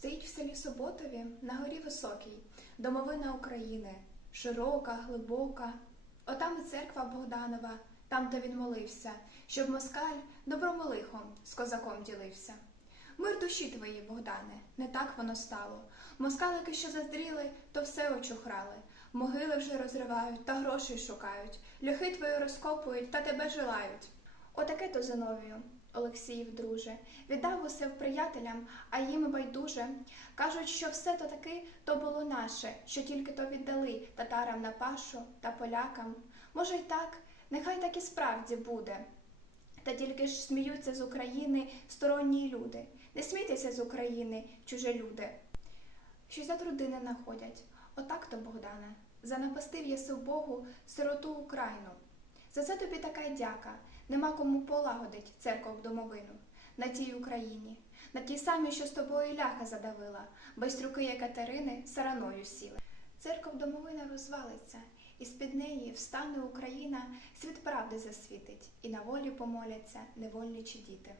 Стоїть в селі Соботові на горі високій, домовина України, широка, глибока. Отам і церква Богданова, там, де він молився, щоб москаль добром лихом з козаком ділився. Мир душі твої, Богдане, не так воно стало. Москалики, що заздріли, то все очухрали. Могили вже розривають та грошей шукають. Льохи твої розкопують та тебе жилають. Отаке то Зиновію, Олексіїв, друже, віддав усе в приятелям, а їм байдуже. Кажуть, що все то таки то було наше, що тільки то віддали татарам на пашу та полякам. Може, й так, нехай так і справді буде. Та тільки ж сміються з України сторонні люди. Не смійтеся з України, чуже люди. Що за трудини находять. Отак то, Богдане, занапастив єси Богу сироту Україну. За це тобі така й дяка. Нема кому полагодить церков домовину на тій Україні, на тій самій, що з тобою ляха задавила, байстрюки Екатерини сараною сіли. Церков домовина розвалиться, і з-під неї встане Україна, світ правди засвітить, і на волі помоляться невольничі діти.